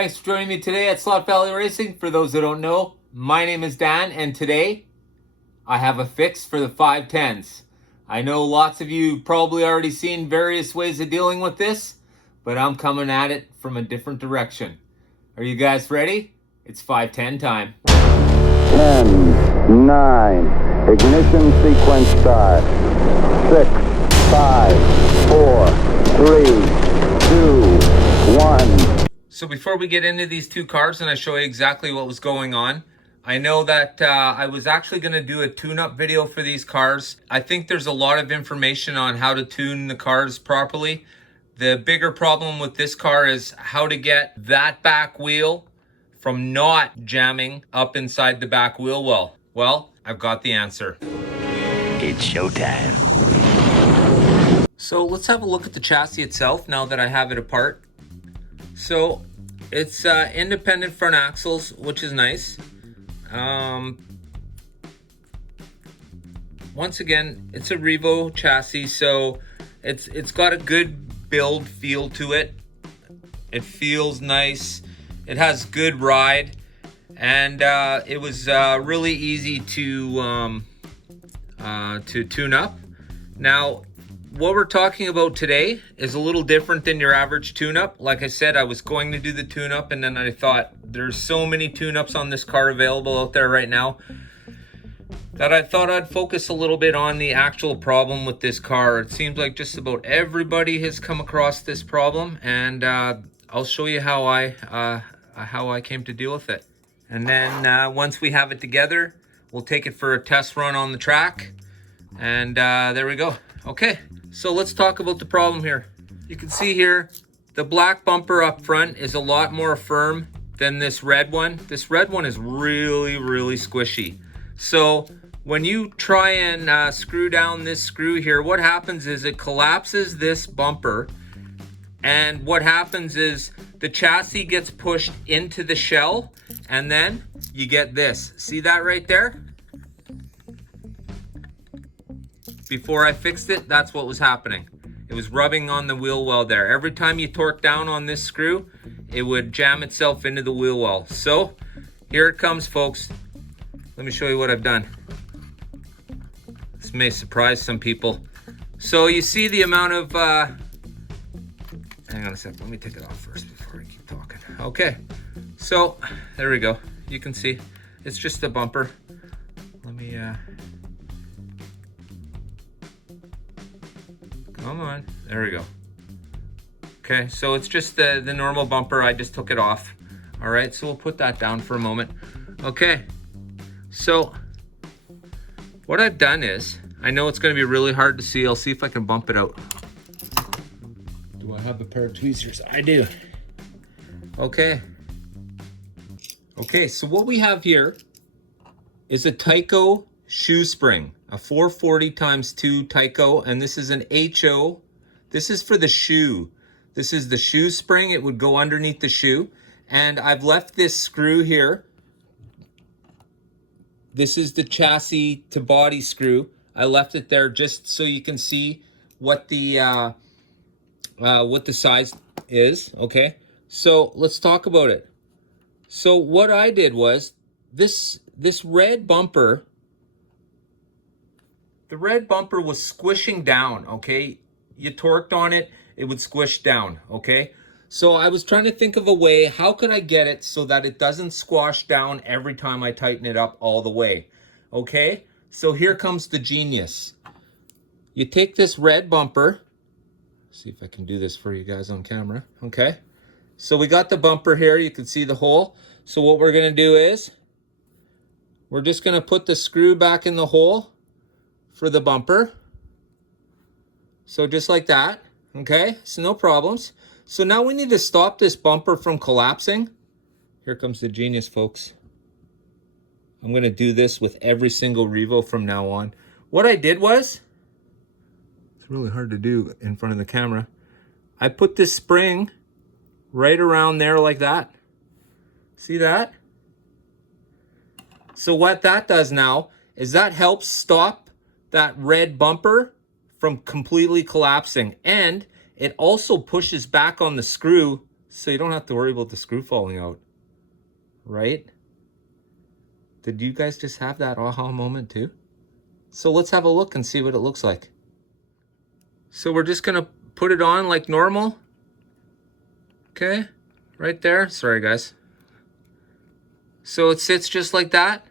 Thanks for joining me today at Slot Valley Racing. For those that don't know, my name is Dan, and today I have a fix for the 510s. I know lots of you probably already seen various ways of dealing with this, but I'm coming at it from a different direction. Are you guys ready? It's 510 time. 10, 9, ignition sequence start. 6, 5, 4, 3, 2, 1. So before we get into these two cars and I show you exactly what was going on, I know that I was actually going to do a tune-up video for these cars. I think there's a lot of information on how to tune the cars properly. The bigger problem with this car is how to get that back wheel from not jamming up inside the back wheel well. Well, I've got the answer. It's showtime. So let's have a look at the chassis itself now that I have it apart. So it's independent front axles, which is nice. Once again, it's a Revo chassis, so it's got a good build feel to it. It feels nice. It has good ride, and it was really easy to tune up. Now, what we're talking about today is a little different than your average tune-up. Like I said, I was going to do the tune-up, and then I thought there's so many tune-ups on this car available out there right now that I thought I'd focus a little bit on the actual problem with this car. It seems like just about everybody has come across this problem, and I'll show you how I came to deal with it. And then once we have it together, we'll take it for a test run on the track, and there we go. Okay, so let's talk about the problem here. You can see here, the black bumper up front is a lot more firm than this red one. This red one is really, really squishy. So when you try and screw down this screw here, what happens is it collapses this bumper. And what happens is the chassis gets pushed into the shell, and then you get this. See that right there? Before I fixed it, that's what was happening. It was rubbing on the wheel well there. Every time you torque down on this screw, it would jam itself into the wheel well. So here it comes, folks. Let me show you what I've done. This may surprise some people. So you see the amount of, hang on a second, let me take it off first before I keep talking. Okay, so there we go. You can see it's just a bumper. Let me, come on, there we go. Okay, so it's just the normal bumper. I just took it off. All right, so we'll put that down for a moment. Okay, so what I've done is, I know it's gonna be really hard to see. I'll see if I can bump it out. Do I have a pair of tweezers? I do. Okay. Okay, so what we have here is a Tyco shoe spring, a 440 x 2 Tyco, and this is an HO. This is for the shoe. This is the shoe spring. It would go underneath the shoe. And I've left this screw here. This is the chassis to body screw. I left it there just so you can see what the size is, okay? So let's talk about it. So what I did was, this red bumper, the red bumper was squishing down, okay? You torqued on it, it would squish down, okay? So I was trying to think of a way, how could I get it so that it doesn't squash down every time I tighten it up all the way, okay? So here comes the genius. You take this red bumper, see if I can do this for you guys on camera, okay? So we got the bumper here, you can see the hole. So what we're gonna do is, we're just gonna put the screw back in the hole for the bumper. So just like that, okay? So no problems. So now we need to stop this bumper from collapsing. Here comes the genius, folks. I'm gonna do this with every single Revo from now on. What I did was, it's really hard to do in front of the camera. I put this spring right around there like that. See that? So what that does now is that helps stop that red bumper from completely collapsing, and it also pushes back on the screw So you don't have to worry about the screw falling out, right? Did you guys just have that aha moment too? So let's have a look and see what it looks like. So we're just gonna put it on like normal. Okay, right there. Sorry guys. So it sits just like that.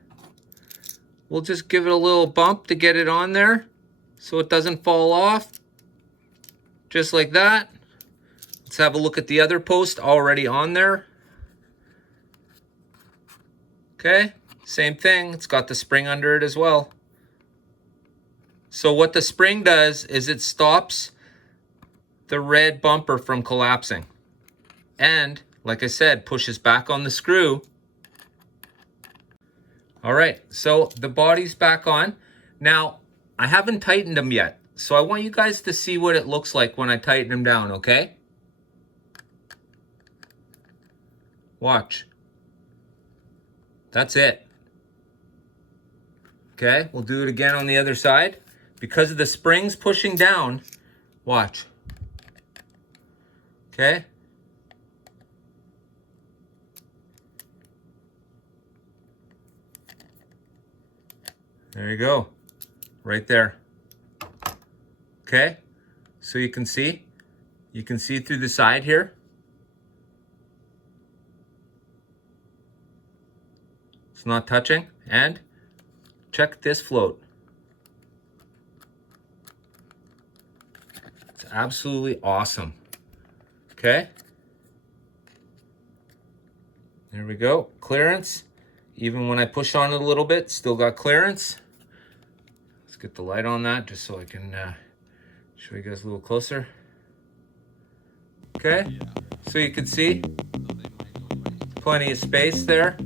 We'll just give it a little bump to get it on there so it doesn't fall off. Just like that. Let's have a look at the other post already on there. Okay, same thing. It's got the spring under it as well. So what the spring does is it stops the red bumper from collapsing. And, like I said, pushes back on the screw. All right, so the body's back on. Now, I haven't tightened them yet, so I want you guys to see what it looks like when I tighten them down, okay? Watch. That's it. Okay, we'll do it again on the other side. Because of the springs pushing down, watch. Okay? There you go. Right there. Okay? So you can see through the side here. It's not touching. And check this float. It's absolutely awesome. Okay? There we go. Clearance. Even when I push on it a little bit, still got clearance. Let's get the light on that just so I can show you guys a little closer. Okay? So you can see plenty of space there.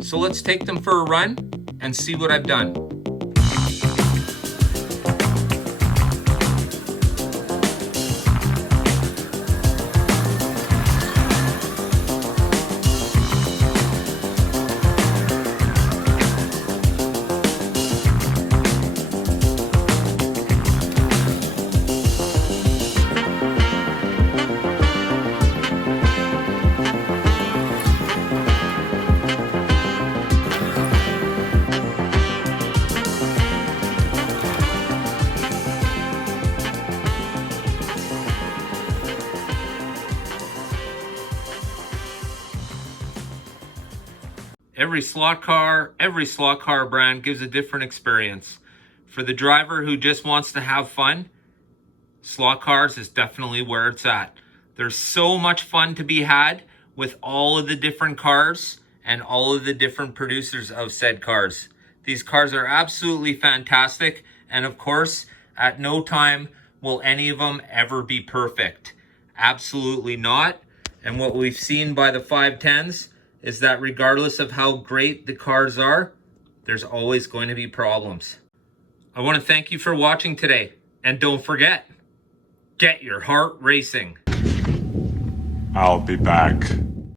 So let's take them for a run and see what I've done. Every slot car brand gives a different experience. For the driver who just wants to have fun, slot cars is definitely where it's at. There's so much fun to be had with all of the different cars and all of the different producers of said cars. These cars are absolutely fantastic, and of course, at no time will any of them ever be perfect. Absolutely not. And what we've seen by the 510s is that regardless of how great the cars are, there's always going to be problems. I want to thank you for watching today. And don't forget, get your heart racing. I'll be back.